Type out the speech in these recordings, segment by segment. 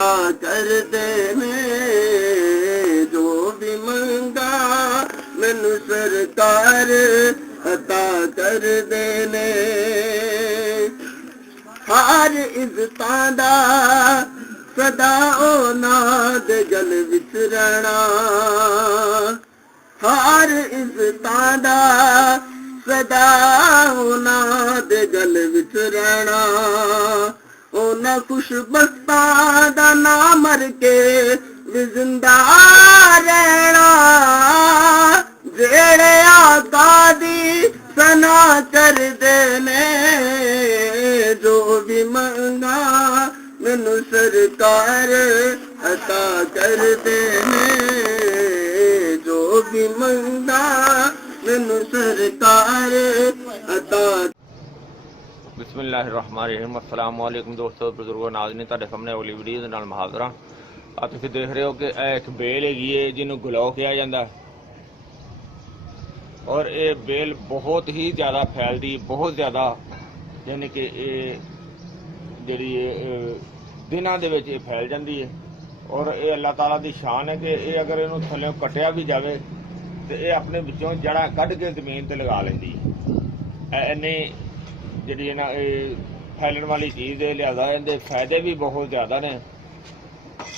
कर देने जो भी मंगा मैनू सरकार अता कर देने हर इज्जतां दा सदा औलाद गल विच रहना हर इज्जतां दा सदा औलाद गल विच रहना उन्हें खुशबख्तां दा ना मर के भी जिंदा रहना जेड़े आका दी सना कर देने जो भी मंगा मैनू सरकार अता कर देने जो भी मंगा मैनू सरकार अता। बिस्मिल्लाहिर्रहमानिर्रहीम। अस्सलाम वालेकुम दोस्तों, बुजुर्गों, नाज़रीन, तुहाडे सामने अगली वीडियो दे नाल मुहाज़रा। आ तुसीं देख रहे हो कि एक बेल हैगी है जिन्होंने गलौ कहा जाता और ये बेल बहुत ही ज़्यादा फैलती, बहुत ज़्यादा, यानी कि जी दिनों के फैल जाती है और ये अल्लाह ताला की शान है कि ये अगर इन्हों थल्लों कटिया भी जाए तो ये अपने विचों जड़ा कढ़ के जमीन ते लगा लेंदी है। इन्नी जी ना फैलन वाली चीज़ है, लिहाजा इनके फायदे भी बहुत ज़्यादा ने।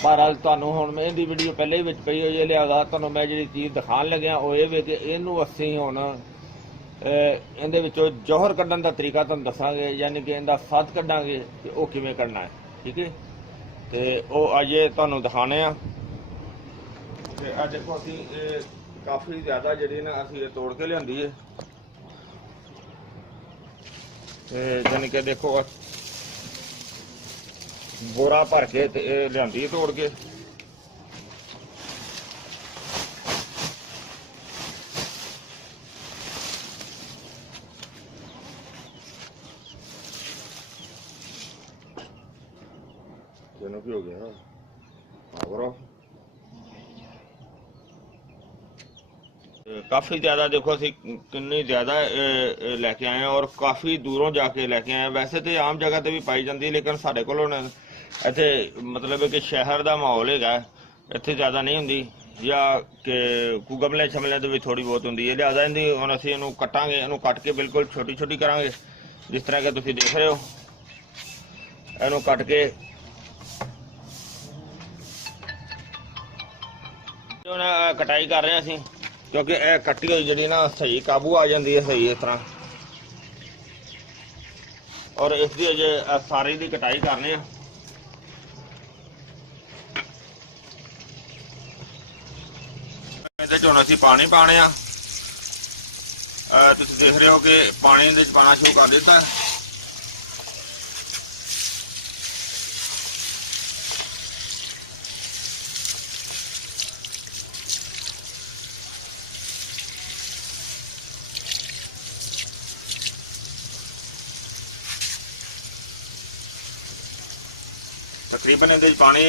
बहरहाल तुहानूं हुण मैं इहदी वीडियो पहले ही पई हुई है, लिहाजा तुहानूं मैं जी चीज़ दिखाण लग्या वो ये कि इनू असीं हुण इहदे विचों जौहर कड्ढण दा तरीका तुहानूं दस्सांगे, यानी कि इहदा सद कड्ढांगे कि वो किवें कड्ढना है। ठीक है, तो वो अजे तुहानूं दिखाने आ। ते आ देखो असीं काफ़ी ज़्यादा जी ना असीं तोड़ के लिआंदी है, यानी कि देखो बोरा भर के लियांदी तोड़ के। चलो की हो गया काफ़ी ज़्यादा देखो असी कितनी ज़्यादा लैके आए हैं और काफ़ी दूरों जाके लैके आए हैं। वैसे तो आम जगह तो भी पाई जाती है, लेकिन साढ़े को इत्थे मतलब कि शहर का माहौल है, इत्थे ज़्यादा नहीं होंगी, या कि कोई गमले शमले तो भी थोड़ी बहुत होंगी है। लिहाजा इनकी हम असीं इहनूं कट्टांगे, इहनूं कट के बिल्कुल छोटी छोटी करांगे, जिस तरह के तुसीं देख रहे हो। इहनूं कट के कटाई कर रहे हैं असीं, क्योंकि यह कट्टी हुई जी ना सही काबू आ जाती है, सही इस तरह। और इसकी अजे सारी की कटाई करने असीं पानी पाने तुसीं देख रहे हो कि पानी इहदे च पाना शुरू कर दिता है। तकरीबन इहदे पानी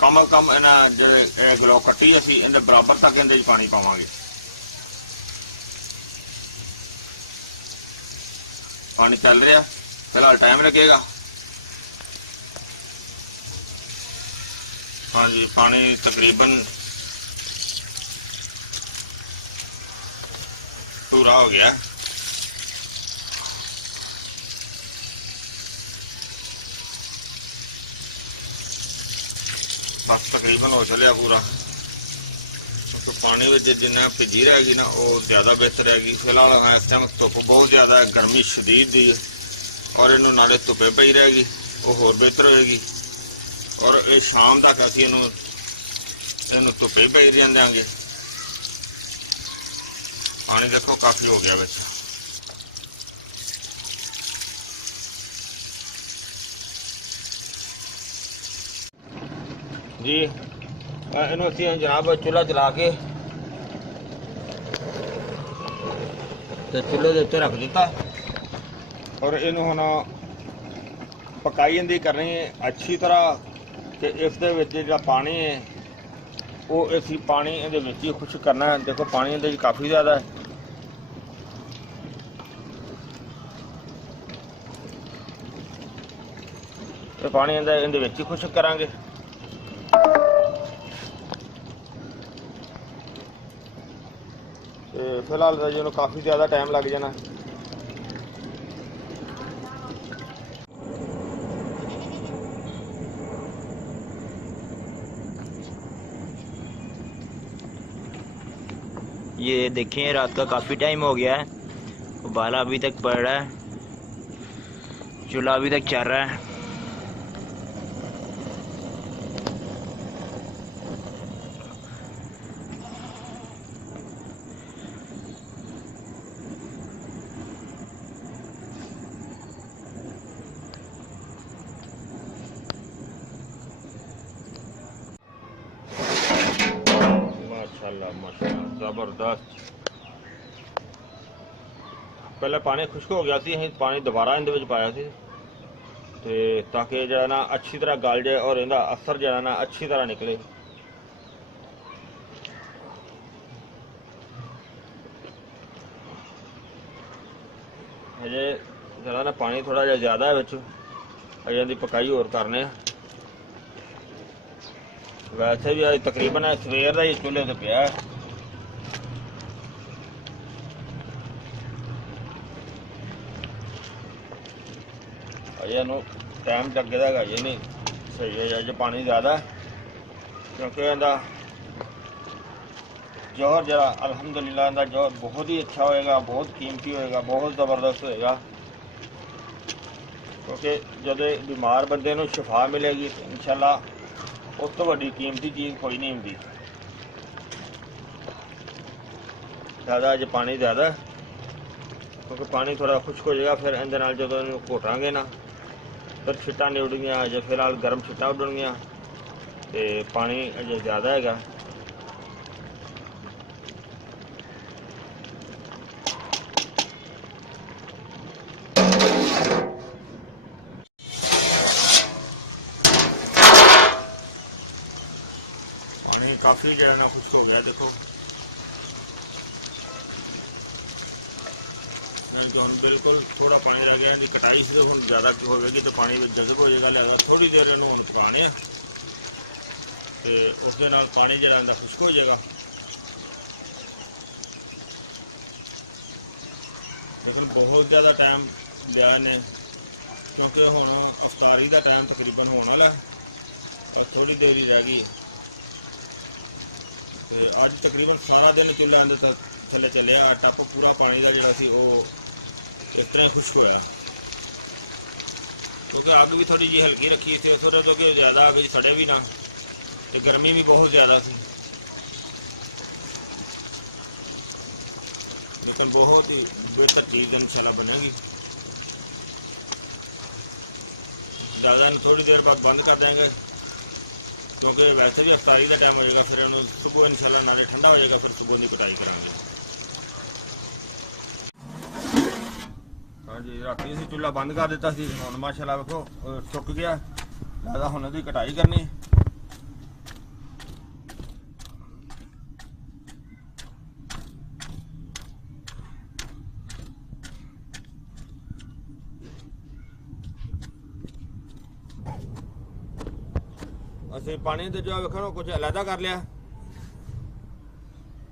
कम अज कम इन्हें गलौ कट्टी असीं इहदे बराबर तक इहदे पानी पावांगे। पानी चल रहा, फिलहाल टाइम लगेगा। हाँ जी, पानी तकरीबन पूरा हो गया। बस तकरीबन हो चलिया पूरा, तो पानी में जिन्ना भिजी रहेगी ना वो ज़्यादा बेहतर रहेगी। फिलहाल इस टाइम धुप बहुत ज़्यादा है, गर्मी शदीद दी है और इनू नाले धुपे पई रहेगी, वो होर बेहतर होएगी। और ये शाम तक असीं इनू धुपे पई रहन देंगे। पानी देखो काफ़ी हो गया वैसे। जी इनू असीं जनाब चूल्हा चला के चूल्हे के उत्ते रख दिता और इनू हुण पकाई इहदी करनी है अच्छी तरह। तो इस दे विच जिहड़ा पानी है वो असीं पानी इहदे विच ही खुश करना है। देखो पानी इहदे काफ़ी ज़्यादा है, ਇਹ ਪਾਣੀ ਇਹਦੇ ਵਿੱਚ ਹੀ ਖੁਸ਼ਕ ਕਰਾਂਗੇ। ਤੇ ਫਿਲਹਾਲ ਤਾਂ ਜੀ ਇਹਨੂੰ ਕਾਫੀ ਜ਼ਿਆਦਾ ਟਾਈਮ ਲੱਗ ਜਾਣਾ। ये देखें रात का काफ़ी टाइम हो गया है, उबाला अभी तक पड़ रहा है, चूल्हा अभी तक चल रहा है। माशाल्लाह माशाल्लाह ज़बरदस्त। पहले पानी खुश्क हो गया सी, ਅਸੀਂ ਪਾਣੀ ਦੁਬਾਰਾ ਇਹਦੇ ਵਿੱਚ ਪਾਇਆ ਸੀ ਤੇ ਤਾਂ ਕਿ ਜਿਹੜਾ ਨਾ ਅੱਛੀ ਤਰ੍ਹਾਂ ਗਲ ਜਾਏ ਔਰ ਇਹਦਾ ਅਸਰ ਜਿਹੜਾ ਨਾ ਅੱਛੀ ਤਰ੍ਹਾਂ ਨਿਕਲੇ। ਅਜੇ ਜਿਹੜਾ ਨਾ ਪਾਣੀ ਥੋੜਾ ਜਿਹਾ ਜ਼ਿਆਦਾ ਹੈ ਵਿੱਚ, ਅਜੇ ਦੀ ਪਕਾਈ ਹੋਰ ਕਰਨੇ ਆ। वैसे भी अज तकरीबन सवेर का ही चूल्हे से पिया है। अजे टाइम लगेगा है ये नहीं सही है अजे पानी ज़्यादा है, क्योंकि इनका जौहर जरा अल्हम्दुलिल्लाह इनका जौहर बहुत ही अच्छा होएगा, बहुत कीमती होएगा, बहुत ज़बरदस्त होएगा। क्योंकि जब बीमार बंदे को शिफा मिलेगी तो इंशाअल्लाह उस तो बड़ी कीमती चीज़ कोई नहीं होती। ज़्यादा अज पानी ज़्यादा है, क्योंकि पानी थोड़ा खुश्क हो जाएगा, फिर इंदे नाल जदों इहनूं घोटांगे ना फिर छिट्टां नहीं उड़नियां। अजे फिलहाल गर्म छिट्टां उड़नियां ते पानी अजे ज़्यादा हैगा। पानी काफ़ी जो है ना खुश्क हो गया। देखो यानी कि हम बिल्कुल थोड़ा पानी रह गया, कटाई से हम ज़्यादा होगी तो पानी में जज़ब हो जाएगा, लिहाजा थोड़ी देर इन्हों हम पकाने तो उसके नाल पानी जो है खुश्क हो जाएगा। लेकिन बहुत ज़्यादा टाइम लिया इन्हें, क्योंकि हुण अफ्तारी का टाइम तकरीबन होने वाला और थोड़ी देर ही रह गई। अज तकरीबन सारा दिन चूल्हा अंदर थले चले, टप पूरा पानी का जोड़ा सी इस तरह खुश्क होया, क्योंकि अग भी थोड़ी जी हल्की रखी थी इस वजह तो कि ज़्यादा अग सड़े भी ना, तो गर्मी भी बहुत ज़्यादा सी। लेकिन बहुत ही बेहतर चीज़ इंशाल्लाह बनेगी। ज़्यादा थोड़ी देर बाद बंद कर देंगे, क्योंकि वैसे भी अफ्तारी का टाइम हो जाएगा, फिर उन्होंने सुबह इंशाल्लाह नाले ठंडा हो जाएगा, फिर सुबह की कटाई करांगे। हाँ जी, राती असीं चूल्हा बंद कर दिता सी, हुण माशाल्लाह देखो सुक गया, ज़्यादा हुण इहदी कटाई करनी। ਅਸੀਂ पानी तो जो वेखो कुछ अलहदा कर लिया,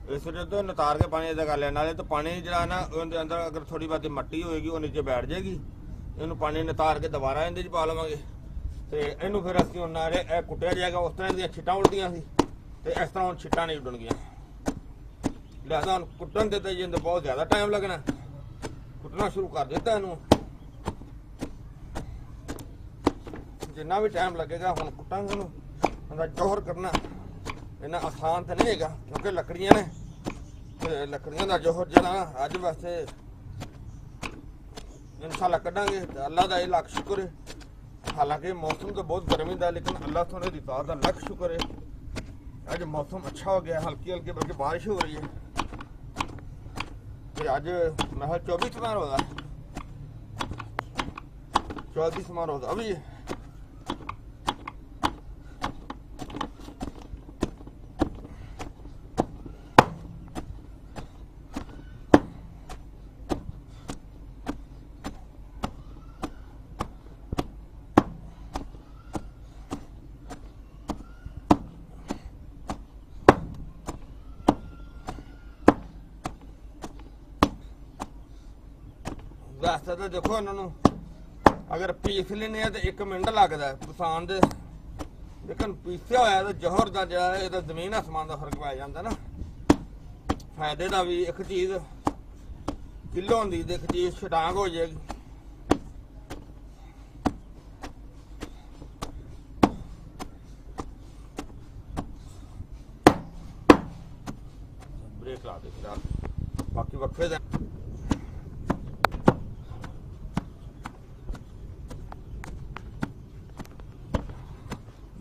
इस वजह तो नतार के पानी अलहदा कर लिया। नाले तो पानी जो ना उनके अंदर अगर थोड़ी बहुत मट्टी होएगी वो नीचे बैठ जाएगी, इनू पानी नतार के दोबारा इहदे च पा लवांगे तो इनू फिर असीं हुण नाले कुटिया जाएगा। उस तरह दी छिट्टां उड़दियां सी ते इस तरह हुण छिट्टां नहीं उड़नगियां, लिहाजा हुण कुट्टण दे ते जिंदे बहुत ज़्यादा टाइम लगना। कुट्टना शुरू कर दिता इनू, जिन्ना भी टाइम लगेगा हुण कुट्टांगे इनू। उनका जौहर करना इन्ना आसान तो नहीं है, क्योंकि लकड़ियां ने ते लकड़ियां का जौहर जो अज वास्ते इंशाल्लाह कढ़ांगे तो अल्लाह का यह लख शुक्र है। हालांकि मौसम तो बहुत गर्मी का, लेकिन अल्लाह सोने की तार का लख शुक्र है अज मौसम अच्छा हो गया, हल्की हल्की बल्कि बारिश हो रही है। तो अज मैं 24वां रोज़ा 24वां रोज़ा भी है। ਵਾਸਤੇ ਤਾਂ ਦੇਖੋ ਇਹਨਾਂ ਨੂੰ ਅਗਰ ਪੀਸ ਲੈਣੇ ਆ ਤੇ 1 ਮਿੰਟ ਲੱਗਦਾ ਪਸੰਦ ਦੇ, ਲੇਕਿਨ ਪੀਸਿਆ ਹੋਇਆ ਤਾਂ ਜ਼ੋਹਰ ਦਾ ਜਿਹੜਾ ਇਹਦਾ ਜ਼ਮੀਨ ਆਸਮਾਨ ਦਾ ਫਰਕ ਪੈ ਜਾਂਦਾ ਨਾ। ਫਾਇਦੇ ਦਾ ਵੀ ਇੱਕ ਚੀਜ਼ ਕਿਲੋ ਹੁੰਦੀ ਤੇ ਇੱਕ ਚੀਜ਼ ਛਟਾਂਗ ਹੋ ਜਾਏਗੀ। ਬ੍ਰੇਕ ਲਾ ਦੇ ਫਿਲਹਾਲ, ਬਾਕੀ ਵੱਖਰੇ ਦਾ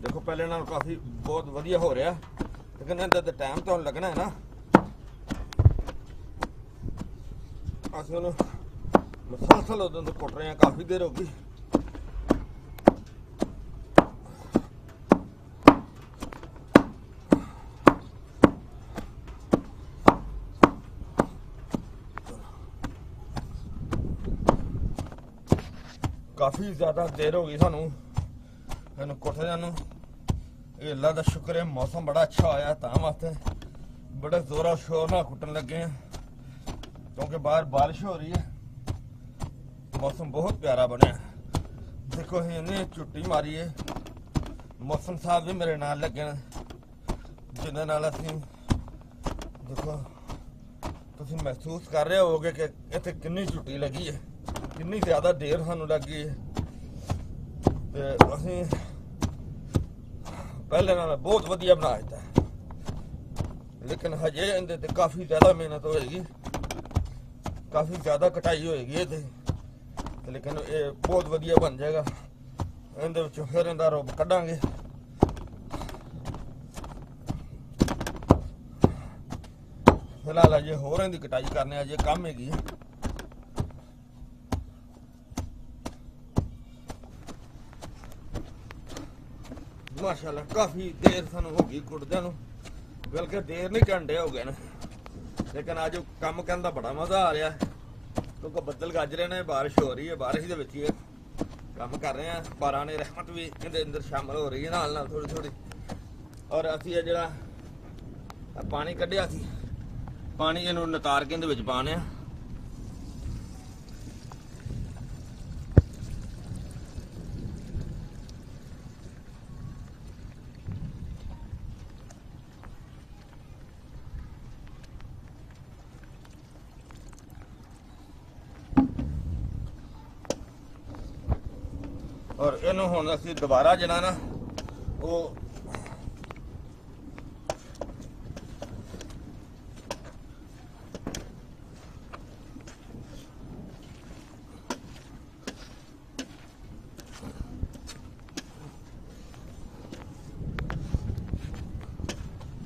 ਦੇਖੋ ਪਹਿਲੇ ਨਾਲ ਕਾਫੀ ਬਹੁਤ ਵਧੀਆ ਹੋ ਰਿਹਾ, ਲੇਕਿਨ ਇਹਦਾ ਤਾਂ ਟਾਈਮ ਤਾਂ ਲੱਗਣਾ ਹੈ ਨਾ। ਅਸੀਂ ਉਹਨੂੰ ਮਸਲਸਲ ਉਦੋਂ ਤੋਂ ਕੁੱਟ ਰਹੇ ਹਾਂ, ਕਾਫੀ ਦੇਰ ਹੋ ਗਈ। ਕਾਫੀ ਜ਼ਿਆਦਾ ਦੇਰ ਹੋ ਗਈ ਸਾਨੂੰ ਇਹਨੂੰ ਕੁੱਟਦਿਆਂ ਨੂੰ। ਇਹ ਅੱਲਾ ਦਾ ਸ਼ੁਕਰ ਹੈ ਮੌਸਮ ਬੜਾ ਅੱਛਾ ਹੋਇਆ, ਤਾਂ ਵਾਸਤੇ ਬੜੇ ਜ਼ੋਰਾ ਸ਼ੋਰ ਨਾਲ ਕੁੱਟਣ ਲੱਗੇ ਆ, ਕਿਉਂਕਿ ਬਾਹਰ ਬਾਰਿਸ਼ ਹੋ ਰਹੀ ਹੈ। ਮੌਸਮ ਬਹੁਤ ਪਿਆਰਾ ਬਣਿਆ। ਦੇਖੋ ਇਹਨੇ ਛੁੱਟੀ ਮਾਰੀ ਹੈ, ਮੌਸਮ ਸਾਹਿਬ ਵੀ ਮੇਰੇ ਨਾਲ ਲੱਗੇ ਨੇ, ਜਿਹਦੇ ਨਾਲ ਅਸੀਂ ਦੇਖੋ ਤੁਸੀਂ ਮਹਿਸੂਸ ਕਰ ਰਹੇ ਹੋਵੋਗੇ ਕਿ ਇੱਥੇ ਕਿੰਨੀ ਛੁੱਟੀ ਲੱਗੀ ਹੈ, ਕਿੰਨੀ ਜ਼ਿਆਦਾ ਦੇਰ ਸਾਨੂੰ ਲੱਗੀ ਹੈ। ਤੇ ਅਸੀਂ ਪਹਿਲੇ ਨਾਲ ਬਹੁਤ ਵਧੀਆ ਬਣਾ ਦਿੱਤਾ, ਲੇਕਿਨ ਹਜੇ ਇਹਦੇ ਤੇ ਕਾਫੀ ਜ਼ਿਆਦਾ ਮਿਹਨਤ ਹੋਏਗੀ, ਕਾਫੀ ਜ਼ਿਆਦਾ ਕਟਾਈ ਹੋਏਗੀ ਇਹਦੇ, ਲੇਕਿਨ ਇਹ ਬਹੁਤ ਵਧੀਆ ਬਣ ਜਾਏਗਾ। ਇਹਦੇ ਵਿੱਚੋਂ ਫਿਰ ਇਹਦਾ ਰੁੱਬ ਕੱਢਾਂਗੇ। ਫਿਲਹਾਲ ਅਜੇ ਹੋਰ ਇਹਦੀ ਕਟਾਈ ਕਰਨੇ, ਅਜੇ ਕੰਮ ਹੈਗੀ। ਮਾਸ਼ਾਅੱਲਾ ਕਾਫੀ ਦੇਰ ਸਾਨੂੰ ਹੋ ਗਈ ਕੁੱਟਦਿਆਂ ਨੂੰ, ਬਲਕਿ ਦੇਰ ਨਹੀਂ ਘੰਟੇ ਹੋ ਗਏ ਨੇ, ਲੇਕਿਨ ਅੱਜ ਕੰਮ ਕਰਨ ਦਾ ਬੜਾ ਮਜ਼ਾ ਆ ਰਿਹਾ, ਕਿਉਂਕਿ ਬੱਦਲ ਗੱਜ ਰਹੇ ਨੇ, ਬਾਰਿਸ਼ ਹੋ ਰਹੀ ਹੈ, ਬਾਰਿਸ਼ ਦੇ ਵਿੱਚ ਹੀ ਕੰਮ ਕਰ ਰਹੇ ਆ। ਬਾਰਾਂ ਨੇ ਰਹਿਮਤ ਵੀ ਇਹਦੇ ਅੰਦਰ ਸ਼ਾਮਲ ਹੋ ਰਹੀ ਹੈ ਨਾਲ ਨਾਲ ਥੋੜੀ ਥੋੜੀ। ਔਰ ਅਸੀਂ ਇਹ ਜਿਹੜਾ ਪਾਣੀ ਕੱਢਿਆ ਸੀ, ਪਾਣੀ ਇਹਨੂੰ ਨਤਾਰ ਕੇ ਇਹਦੇ ਵਿੱਚ ਪਾਣੇ ਆ। ਔਰ ਇਹਨੂੰ ਹੁਣ ਅਸੀਂ ਦੁਬਾਰਾ ਜਿਹੜਾ ਨਾ ਉਹ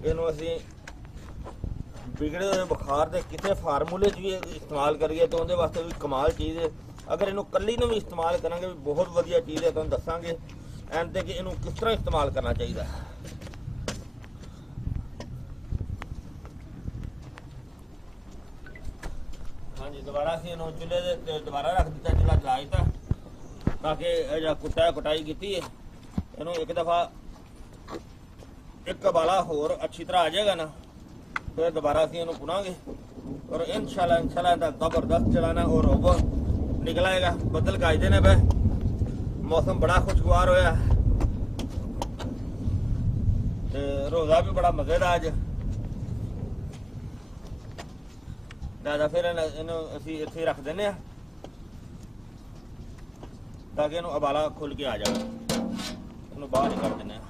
ਇਹਨੂੰ ਅਸੀਂ ਵਿਗੜੇ ਹੋਏ ਬੁਖਾਰ ਦੇ ਕਿਸੇ ਫਾਰਮੂਲੇ 'ਚ ਵੀ ਇਸਤੇਮਾਲ ਕਰੀਏ ਤਾਂ ਉਹਦੇ ਵਾਸਤੇ ਵੀ ਕਮਾਲ ਚੀਜ਼ ਹੈ। ਅਗਰ ਇਹਨੂੰ ਕੱਲੀ ਨੂੰ ਵੀ ਇਸਤੇਮਾਲ ਕਰਾਂਗੇ ਵੀ ਬਹੁਤ ਵਧੀਆ ਚੀਜ਼ ਹੈ, ਤੁਹਾਨੂੰ ਦੱਸਾਂਗੇ ਐਂਡ ਤੇ ਕਿ ਇਹਨੂੰ ਕਿਸ ਤਰ੍ਹਾਂ ਇਸਤੇਮਾਲ ਕਰਨਾ ਚਾਹੀਦਾ। ਹਾਂਜੀ, ਦੁਬਾਰਾ ਅਸੀਂ ਇਹਨੂੰ ਚੁੱਲ੍ਹੇ ਦੇ ਤੇ ਦੁਬਾਰਾ ਰੱਖ ਦਿੱਤਾ, ਚੁੱਲ੍ਹਾ ਜਲਾ ਦਿੱਤਾ, ਤਾਂ ਕਿ ਇਹ ਜਿਹੜਾ ਕੁਟਾਈ ਕੀਤੀ ਹੈ ਇਹਨੂੰ ਇੱਕ ਦਫਾ ਇੱਕ ਉਬਾਲਾ ਹੋਰ ਅੱਛੀ ਤਰ੍ਹਾਂ ਆ ਜਾਏਗਾ ਨਾ, ਫਿਰ ਦੁਬਾਰਾ ਅਸੀਂ ਇਹਨੂੰ ਪੁਣਾਂਗੇ। ਔਰ ਇਨਸ਼ਾਅੱਲਾ ਇਹਦਾ ਜ਼ਬਰਦਸਤ ਚਲਾਣਾ और रोबो निकल आएगा। ਬੱਦਲ ਗਾਜਦੇ ਨੇ ਪਏ, ਮੌਸਮ ਬੜਾ ਖੁਸ਼ਗਵਾਰ ਹੋਇਆ ਤੇ ਰੋਜ਼ਾ ਵੀ ਬੜਾ ਮਜ਼ੇ ਦਾ ਅੱਜ। ਦਾਦਾ ਫਿਰ ਇਹਨੂੰ ਅਸੀਂ ਇੱਥੇ ਰੱਖ ਦਿੰਦੇ ਆ ਤਾਂ ਕਿ ਇਹਨੂੰ ਉਬਾਲਾ ਖੁੱਲ ਕੇ ਆ ਜਾਵੇ, ਇਹਨੂੰ ਬਾਹਰ ਹੀ ਕੱਢ ਦਿੰਦੇ ਆ।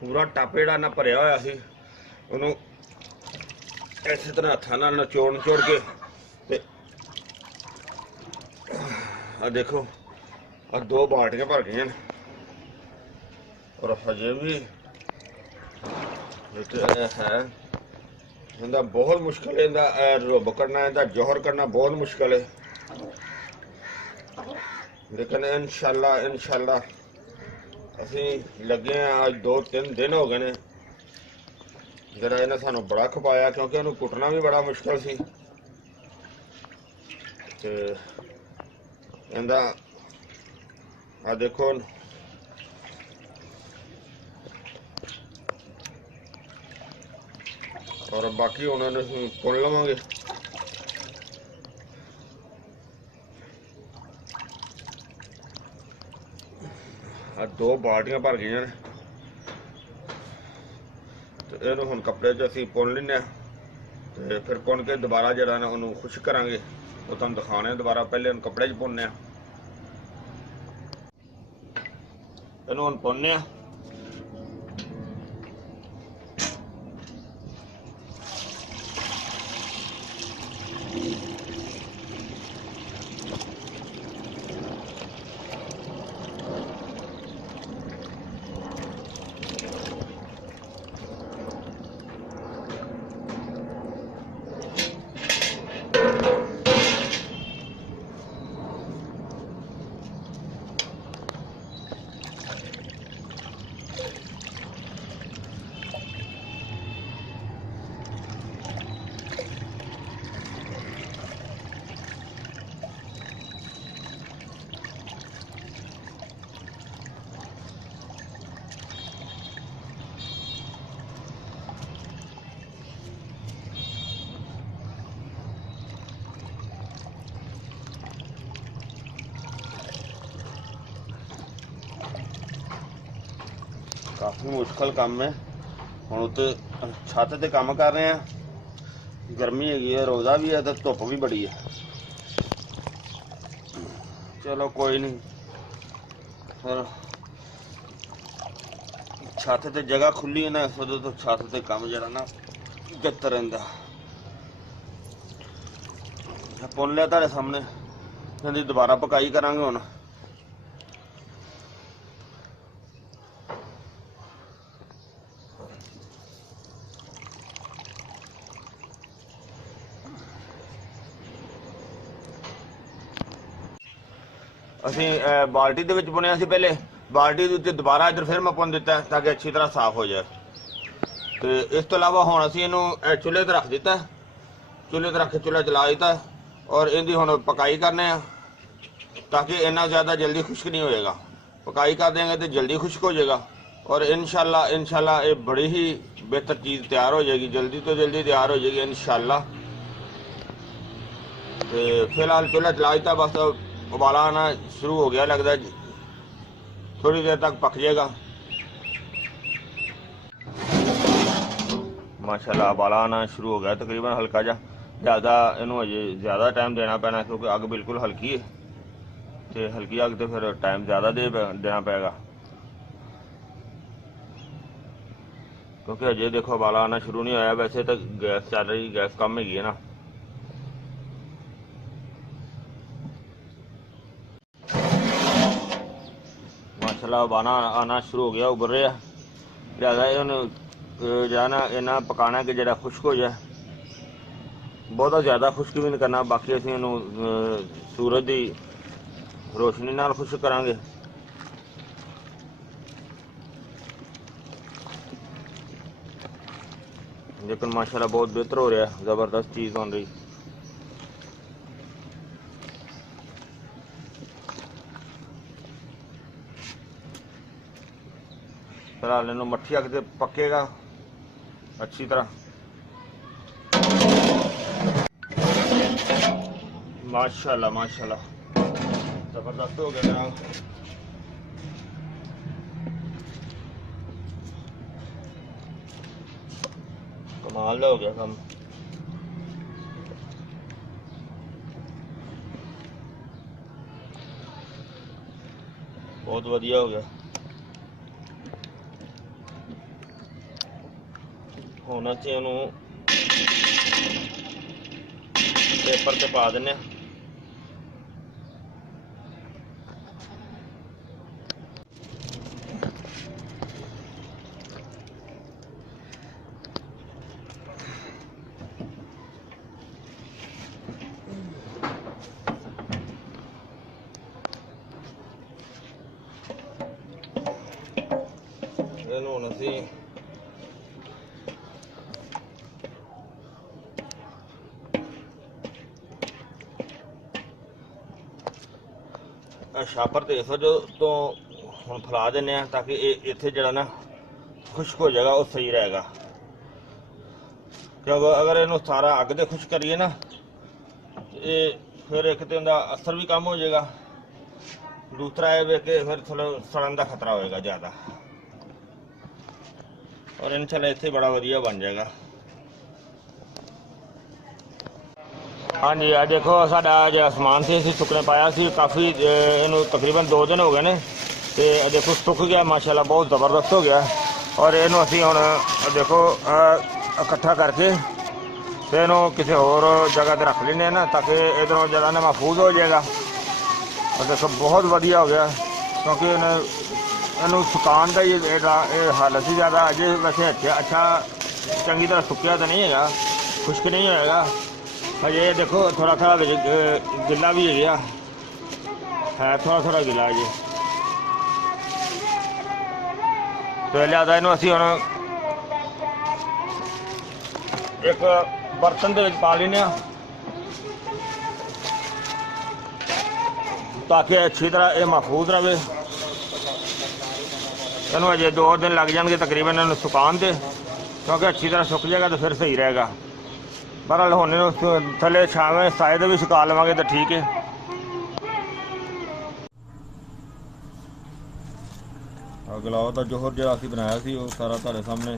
ਪੂਰਾ ਟੱਪ ਜਿਹੜਾ ਨਾ ਭਰਿਆ ਹੋਇਆ ਸੀ, ਉਹਨੂੰ ਇਸੇ ਤਰ੍ਹਾਂ ਹੱਥਾਂ ਨਾਲ ਨਿਚੋੜ ਕੇ ਤੇ ਆ ਦੇਖੋ ਆ 2 ਬਾਲਟੀਆਂ ਭਰ ਗਈਆਂ ਨੇ। ਔਰ ਹਜੇ ਵੀ ਹੈ ਇਹਦਾ ਬਹੁਤ ਮੁਸ਼ਕਿਲ, ਇਹਦਾ ਰੁੱਬ ਕਰਨਾ, ਇਹਦਾ ਜੋਹਰ ਕਰਨਾ ਬਹੁਤ ਮੁਸ਼ਕਿਲ ਹੈ, ਲੇਕਿਨ ਇਨਸ਼ਾਅੱਲਾ ਅਸੀਂ ਲੱਗੇ ਆ। ਅੱਜ 2-3 ਦਿਨ ਹੋ ਗਏ ਨੇ ਜਿਹੜਾ ਇਹਨੇ ਸਾਨੂੰ ਬੜਾ ਖਪਾਇਆ, ਕਿਉਂਕਿ ਉਹਨੂੰ ਕੁੱਟਣਾ ਵੀ ਬੜਾ ਮੁਸ਼ਕਿਲ ਸੀ ਤੇ ਇਹਦਾ ਆ ਦੇਖੋ और बाकी उन्होंने पुन लवांगे। दो बाल्टियां भर गई ने तो इन्हू हुण कपड़े च असीं पुन लैने ते फिर पुन के दोबारा जिहड़ा ना उन्हूं खुश करांगे, वो तुहानूं दिखाने दोबारा। पहले उन्हूं कपड़े च पुनने इन्हूं हुण पुनने काफ़ी मुश्किल काम है। हम उत्ते छत ते काम कर रहे हैं, गर्मी हैगी है, रोज़ा भी है तो धुप भी बड़ी है। चलो कोई नहीं, फिर छत ते जगह खुली है ना, इस वजह तो छत ते काम जरा ना गत्तर रहिंदा। पुन लिया तुहाडे सामने, इहदी दोबारा पकाई करांगे हुण। ਅਸੀਂ ਬਾਲਟੀ ਦੇ ਵਿੱਚ ਪੁਣਿਆ ਸੀ ਪਹਿਲੇ, ਬਾਲਟੀ ਦੇ ਉੱਤੇ ਦੁਬਾਰਾ ਇੱਧਰ ਫਿਰ ਮੈਂ ਪੁਣ ਦਿੱਤਾ ਤਾਂ ਕਿ ਅੱਛੀ ਤਰ੍ਹਾਂ ਸਾਫ਼ ਹੋ ਜਾਏ। ਤੇ ਇਸ ਤੋਂ ਇਲਾਵਾ ਹੁਣ ਅਸੀਂ ਇਹਨੂੰ ਚੁੱਲ੍ਹੇ ਤੇ ਰੱਖ ਦਿੱਤਾ, ਚੁੱਲ੍ਹੇ ਤੇ ਰੱਖ ਕੇ ਚੁੱਲ੍ਹਾ ਚਲਾ ਦਿੱਤਾ ਔਰ ਇਹਦੀ ਹੁਣ ਪਕਾਈ ਕਰਨੇ ਆ ਤਾਂ ਕਿ ਇੰਨਾ ਜ਼ਿਆਦਾ ਜਲਦੀ ਖੁਸ਼ਕ ਨਹੀਂ ਹੋਏਗਾ। ਪਕਾਈ ਕਰ ਦੇंगे तो जल्दी खुश्क हो जाएगा और इंशाल्लाह ये बड़ी ही बेहतर चीज़ तैयार हो जाएगी, जल्दी तो जल्दी तैयार हो जाएगी इंशाल्लाह। तो फिलहाल चूल्हा चला दिता, बस उबाला आना शुरू हो गया, लगता है थोड़ी देर तक पक जाएगा। माशाल्लाह उबाला आना शुरू हो गया तकरीबन, हल्का जा। ज़्यादा इनू अजे ज़्यादा टाइम देना पैना क्योंकि अग बिल्कुल हल्की है, तो हल्की अग तो फिर टाइम ज़्यादा देना पेगा क्योंकि अजे देखो उबाला आना शुरू नहीं होया। वैसे तो गैस चल रही, गैस कम हैगी है ना। माशाल्लाह उबाला आना शुरू हो गया, उबर रहा। ज़्यादा जो ना इन्ना पकाना कि जरा खुश्क हो जाए, बहुत ज़्यादा खुश्क भी नहीं करना। बाकी असीं इहनूं सूरज की रोशनी नाल खुश्क करांगे। लेकिन माशाल्लाह बहुत बेहतर हो रहा है, ज़बरदस्त चीज़ बन रही। फिलहाल इन्हूं मट्ठी अग ते पकेगा अच्छी तरह। माशाल्लाह माशाल्लाह ज़बरदस्त हो गया। कमाल हो गया काम। बहुत वधिया हो गया। होना चाहिए उन्होंने पेपर से पा देने। ਹੁਣ ਅਸੀਂ छापर तो इस वजह तो हम फैला दें ताकि इतने जरा ना खुश्क हो जाएगा और सही रहेगा। ਕਿ ਅਗਰ ਇਹਨੂੰ ਸਾਰਾ ਅੱਗ ਦੇ ਖੁਸ਼ ਕਰੀਏ ਨਾ ਇਹ ਫਿਰ ਇੱਕ ਤੇ ਉਹਦਾ ਅਸਰ ਵੀ ਕਮ ਹੋ ਜਾਏਗਾ, ਦੂਸਰਾ ਇਹ ਵੇ ਕਿ ਫਿਰ ਥੋੜਾ ਸੜਨ ਦਾ ਖਤਰਾ ਹੋਏਗਾ ਜ਼ਿਆਦਾ, ਔਰ ਇਨਸ਼ਾਅੱਲਾ ਇੱਥੇ ਬੜਾ ਵਧੀਆ ਬਣ ਜਾਏਗਾ। ਹਾਂਜੀ ਆ ਦੇਖੋ ਸਾਡਾ ਜੋ ਸਮਾਨ ਸੀ ਅਸੀਂ ਸੁੱਕਣੇ ਪਾਇਆ ਸੀ ਕਾਫੀ, ਇਹਨੂੰ ਤਕਰੀਬਨ 2 ਦਿਨ ਹੋ ਗਏ ਨੇ ਤੇ ਇਹ ਦੇਖੋ ਸੁੱਕ ਗਿਆ ਮਾਸ਼ਾਅੱਲਾ, ਬਹੁਤ ਜ਼ਬਰਦਸਤ ਹੋ ਗਿਆ। ਔਰ ਇਹਨੂੰ ਅਸੀਂ ਹੁਣ ਦੇਖੋ ਇਕੱਠਾ ਕਰਕੇ ਤੇ ਇਹਨੂੰ ਕਿਸੇ ਹੋਰ ਜਗ੍ਹਾ ਤੇ ਰੱਖ ਲੈਂਦੇ ਹਾਂ ਨਾ, ਤਾਂ ਕਿ ਇਧਰੋਂ ਜਿਹੜਾ ਨਾ ਮਹਿਫੂਜ਼ ਹੋ ਜਾਏਗਾ। और देखो बहुत वधिया हो गया, क्योंकि इन्हों सुकान का ही हालत ही ज़्यादा अजे वैसे अच्छा चंगी तरह सुक्या तो नहीं है, खुश्क नहीं होएगा अजे। देखो थोड़ा थोड़ा गिला भी है गया है, थोड़ा थोड़ा गिला है जी। तो लिहाजा इन्हों असी हुण एक बर्तन दे विच पा लेने ताकि अच्छी तरह ये महफूज रहे। इन्हों अजे 2 दिन लग जाएंगे तकरीबन इन्हों सुकान से, क्योंकि अच्छी तरह सुक जाएगा तो फिर सही रहेगा। बहरहाल होने थले छावे साए भी सुका लवेंगे तो ठीक है। गुलाब का जोहर जो असी बनाया सी वो सारा तुहाडे सामने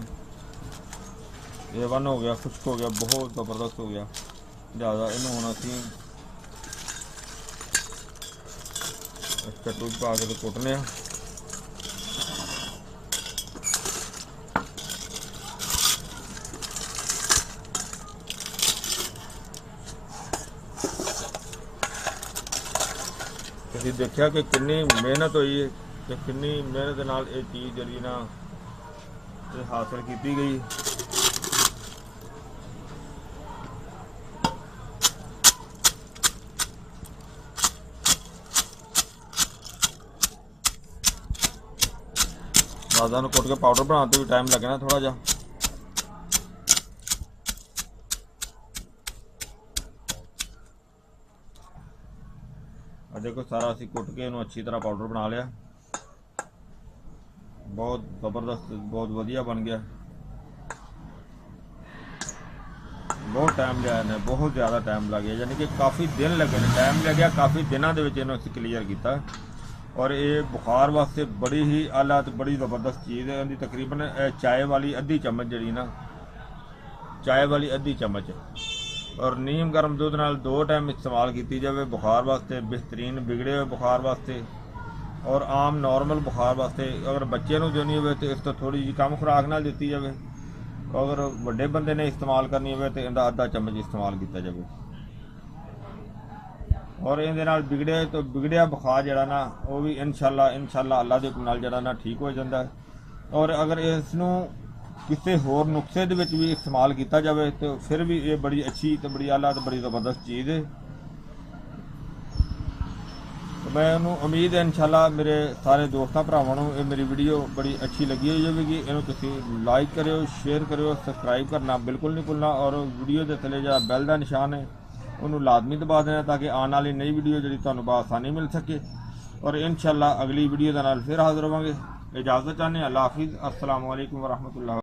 A1 हो गया, खुश्क हो गया, बहुत जबरदस्त हो गया। ज़्यादा इन्हों हुण असी चट्टू पा के कुटने तुसीं देखिया कि कितनी मेहनत हुई है कि कितनी मेहनत नाल ये चीज़ जिहड़ी ना हासिल की गई। बादाम को कुट के पाउडर बनाते भी टाइम लगना थोड़ा जा। देखो सारा असी कुट के इन्हों अच्छी तरह पाउडर बना लिया, बहुत जबरदस्त बहुत वधिया बन गया। बहुत टाइम लिया ने, बहुत ज़्यादा टाइम लग गया, यानी कि काफ़ी दिन लगे ने, टाइम लग्या काफ़ी दिनों के असी क्लीयर किया। और ये बुखार वास्ते बड़ी ही आला तो बड़ी ज़बरदस्त चीज़ है। इनकी तकरीबन चाय वाली अद्धी चम्मच जी ना, चाय वाली अद्धी चम्मच और नीम गर्म दुध नाल 2 टाइम इस्तेमाल की जाए बुखार वास्ते बेहतरीन, बिगड़े हुए बुखार वास्ते और आम नॉर्मल बुखार वास्ते। अगर बच्चे नूं देनी हो तो इस तो थोड़ी जी कम खुराक नाल दी जाए, अगर वड्डे बंदे ने इस्तेमाल करनी हो तो इनका अद्धा चम्मच इस्तेमाल किया जाए। और ये बिगड़े तो बिगड़िया बुखार जरा ना वो भी इंशाल्लाह अल्लाह के नाल जरा ना ठीक हो जाता है। और अगर इसनों किसी होर नुस्खे भी इस्तेमाल किया जाए तो फिर भी ये बड़ी अच्छी तो बड़ी आला तो बड़ी ज़बरदस्त चीज़ है। तो मैं उन्होंने उम्मीद है इंशाल्लाह मेरे सारे दोस्तों भरावां नूं ये मेरी वीडियो बड़ी अच्छी लगी हो जाएगी। इन्हों तुसीं लाइक करो, शेयर करो, सबसक्राइब करना बिल्कुल नहीं भुलना। और वीडियो के थले जो बैल का निशान है उन्होंने लाजमी दबा देना ताकि आने वाली नई वीडियो जी तुहानूं बआसानी मिल सके। और इंशाल्लाह अगली वीडियो के नाल फिर हाजिर होवांगे। इजाज़त चाहते हैं। अल्लाह हाफिज़। अस्सलामु अलैकुम वरहमतुल्लाह।